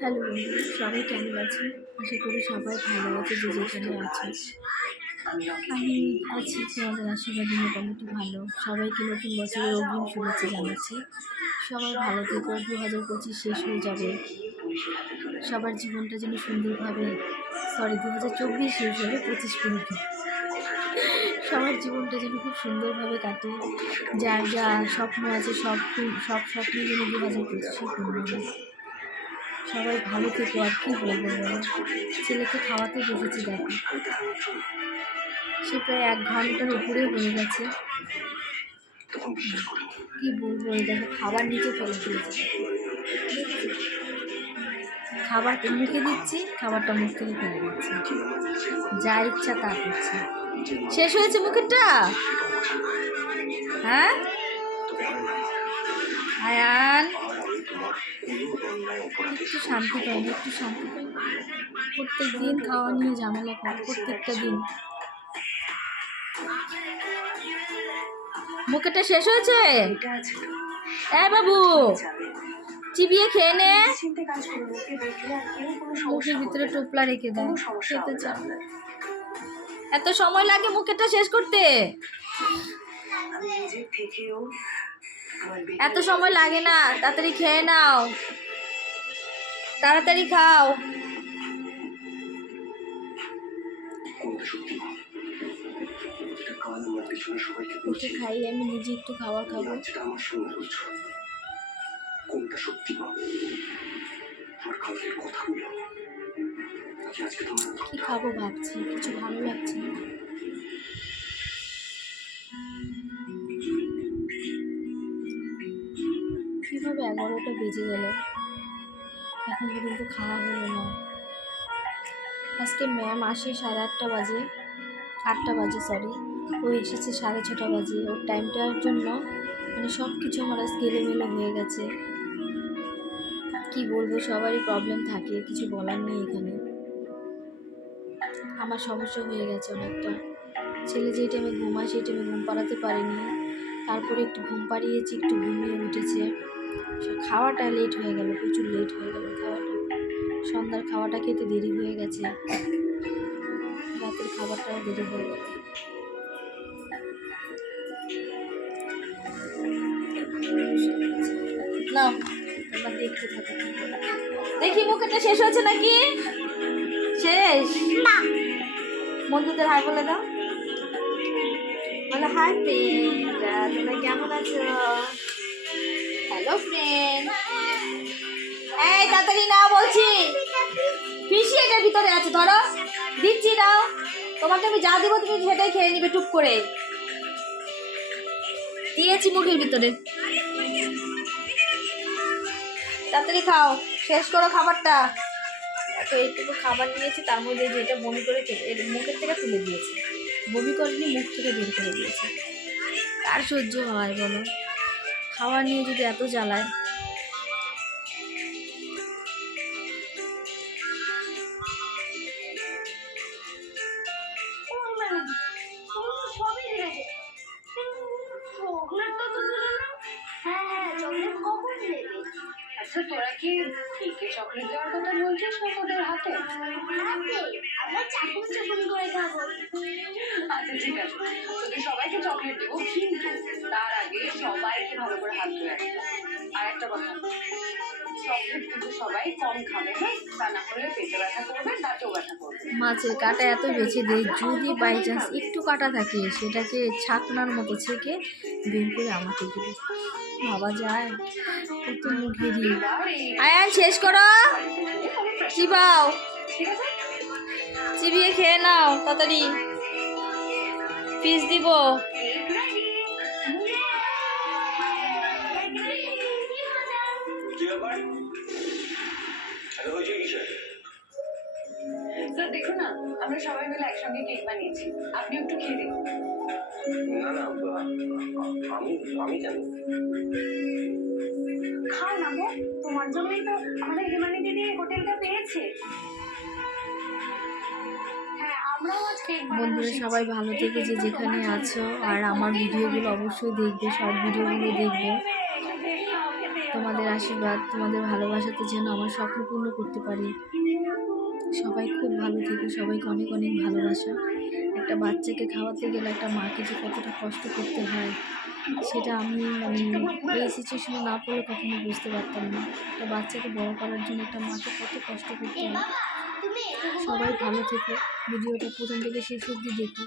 Hello বন্ধু, সবাই কেমন আছে? আশা করি সবাই ভালো আছে, যে যেখানে আছে। আমি আছি তোমাদের আশীর্বাদে মোটামুটি ভালো। সবাইকে নতুন বছরের অগ্রিম শুভেচ্ছা জানাচ্ছি। সবাই ভালো থেকো। 2025 শেষ হয়ে যাবে, সবার জীবনটা যেন সুন্দরভাবে, 2024 শেষ হবে, 25 পড়বে। সবার জীবনটা যেন খুব সুন্দরভাবে কাটে। যার যা স্বপ্ন আছে সব স্বপ্ন যেন 2025 পূর্ণ হয়। সবাই ভালো থেকো। আর কি বলবো বলো, ছেলেকে খাওয়াতে বসেছি, দেখো সে প্রায় 1 ঘন্টার উপরে হয়ে গেছে। কি বলবো, এই দেখো খাবার নিচে ফেলে দিয়েছে। খাবারটা মুখে দিচ্ছি, খাবারটা মুখ থেকে ফেলে দিচ্ছি, যা ইচ্ছা তা করছে। শেষ হয়েছে মুখেরটা? হ্যাঁ আয়ান, একটু শান্তি পাইনি, একটু শান্তি পাইনি। প্রত্যেক দিন খাওয়া নিয়ে ঝামেলা করে, প্রত্যেকটা দিন। মুখেরটা শেষ হয়েছে? বাবু চিবিয়ে খেয়ে নে। মুখের ভিতরে টোপলা রেখে দেয়, খেতে চায়। এত সময় লাগে মুখেরটা শেষ করতে? এত সময় লাগে না, তাড়াতাড়ি খেয়ে নাও, তাড়াতাড়ি খাও। উঠে খাই, আমি নিজে একটু খাবার খাবো। কোনটা সত্যি কি খাবো ভাবছি, কিছু ভালো লাগছে না। কিভাবে 11টা বেজে গেল, এখন পর্যন্ত খাওয়া হলো না। আজকে ম্যাম আসে 8:30 বাজে, 8টা বাজে সরি, ও এসেছে 6:30 বাজে। ওর টাইমটার জন্য মানে সব কিছু আমার আজকে এলোমেলো হয়ে গেছে। কি বলবো, সবারই প্রবলেম থাকে, কিছু বলার নেই এখানে। আমার সমস্যা হয়ে গেছে অনেকটা। ছেলে যেই টাইমে ঘুমায় সেই টাইমে ঘুম পাড়াতে পারিনি, তারপরে একটু ঘুম পাড়িয়েছি, একটু ঘুমিয়ে উঠেছে। খাওয়াটা লেট হয়ে গেল, প্রচুর লেট হয়ে গেল খাওয়াটা। সন্ধ্যার খাওয়াটা খেতে দেরি হয়ে গেছে, রাতের খাবারটাও দেরি হয়ে গেল। না তোমরা দেখতে থাকো, দেখি মুখেটা শেষ হয়েছে নাকি। শেষ না, বন্ধুদের হাই বলে দাও, বলে হাই ফ্রেন্ডরা, তোমরা কেমন আছো? হ্যালো ফ্রেন্ড, এই তাড়াতাড়ি নাও বলছি, পিসি এটার ভিতরে আছে, ধরো দিচ্ছি, নাও। তোমাকে আমি যা দিব তুমি সেটাই খেয়ে নিবে টুক করে। দিয়েছি মুখের ভিতরে, তাড়াতাড়ি খাও, শেষ করো খাবারটা। তো এইটুকু খাবার নিয়েছি, তার মধ্যে যেটা বমি করে মুখের থেকে তুলে দিয়েছে। বমি করেনি, মুখ থেকে বের করে দিয়েছে। আর সহ্য হয় বলো, খাওয়া নিয়ে যদি এত জ্বালায়। আচ্ছা তোরা কি কেকে চকলেট দেওয়ার কথা বলছিস না তোদের হাতে? আমরা চাকুন চাকুন করে খাবো। আচ্ছা ঠিক আছে, তোদের সবাইকে চকলেট দেবো, কিন্তু তার আগে সবাইকে ভালো করে হাত ধুয়ে রাখবো। আর একটা কথা, চকলেট কিন্তু সবাই কম খাবে, হ্যাঁ? তা না হলে পেটে ব্যথা করবে, দাঁতেও ব্যথা করবে। মাছের কাঁটা এত বেছে দেয়, যদি বাই চান্স একটু কাটা থাকে সেটাকে ছাকনার মতো ছেঁকে বের করে আমাকে দেবে। ভাবা যায় কত মুখেরই। আয়ান শেষ করো, চিবাও, চিবিয়ে খেয়ে নাও তাড়াতাড়ি, পিস দিব। দেখো না, আমরা সবাই মিলে একসঙ্গে কেক বানিয়েছি, আপনি একটু খেয়ে দেখুন। না না, আমি কেন খাও না গো, তোমার জন্যই তো আমাদের হিমানি দিদি হোটেলটা পেয়েছে। বন্ধুরা সবাই ভালো থেকে যে যেখানে আছো, আর আমার ভিডিওগুলো অবশ্যই দেখবে, শর্ট ভিডিওগুলো দেখবে। তোমাদের আশীর্বাদ, তোমাদের ভালোবাসাতে যেন আমার স্বপ্ন পূর্ণ করতে পারি। সবাই খুব ভালো থেকো, সবাইকে অনেক অনেক ভালোবাসা। একটা বাচ্চাকে খাওয়াতে গেলে একটা মাকে যে কতটা কষ্ট করতে হয় সেটা আমি এই সিচুয়েশনে না পড়লে কখনো বুঝতে পারতাম না। একটা বাচ্চাকে বড় করার জন্য একটা মাকে কত কষ্ট করতে হয়। সবাই ভালো থেকো, ভিডিওটা প্রথম থেকে শেষ অবধি দেখো।